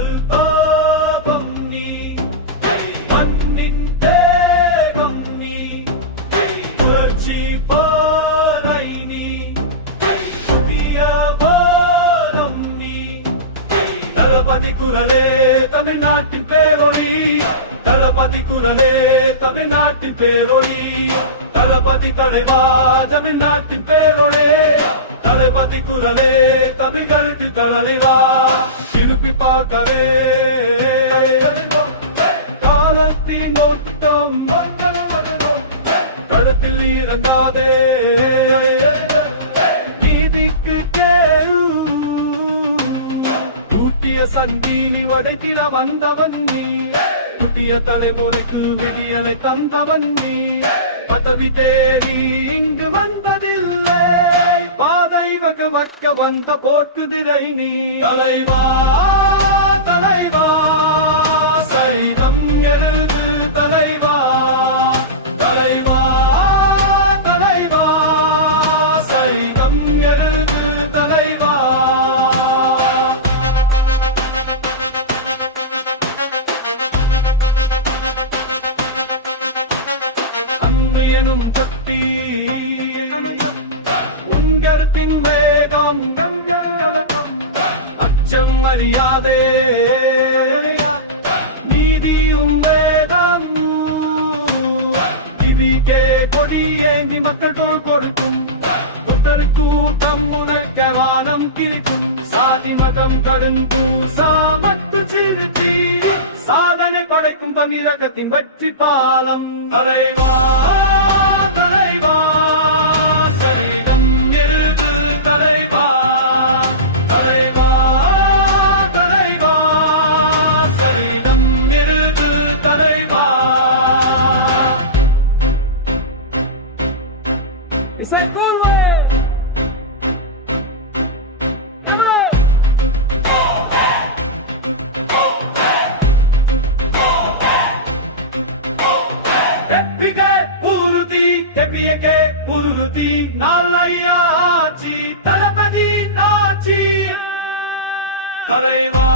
முதல் பாபம் நீ மண்ணின் தேவம் நீ புரட்சி பாறை நீ புதிய பாலம் நீ தளபதி குரலே தமிழ்நாட்டின் பேரொழி தளபதி குரலே தமிழ்நாட்டின் பேரொழி தளபதி தலைவா தமிழ்நாட்டின் பேரொழி தளபதி குரலே தமிழ்களுக்கு தலைவா திருப்பி பார்க்கவே காலத்தின் ஒட்டம் களத்தில் இறக்காதே நீதிக்கு ஊட்டிய சங்கிலி உடைத்திட வந்தவன் நீ புதிய தலைமுறைக்கு விடியலை தந்தவன் நீ பதவி தேடி இங்கு வந்ததில்லை பாதை வக்க வந்த போக்குதிரை நீ தலைவா தலைவா சைனம் எழுது தலைவா தலைவா தலைவா சைனம் எழுது தலைவா அன்பு எனும் சக்தி உங்கத்தின் வேகம் அச்சம் அறியாதே நீதியும் வேதம் விதிக்கே கொடி ஏந்தி மக்கள் தோள் கொடுக்கும் புத்தர் கூட்டம் உனக்க வானம் கிரிக்கும் சாதி மதம் கடுங்கு சாமத்து சிறுத்தி சாதனை படைக்கும் தமிழகத்தின் வெற்றி பாலம் தலைவா தலைவா சைனம் எழுது தலைவா தலைவா தலைவா சைனம் எழுது தலைவா Is that good way? கெப்பியகே புருதி நாளையாச்சி தளபதி நாச்சி தலைவா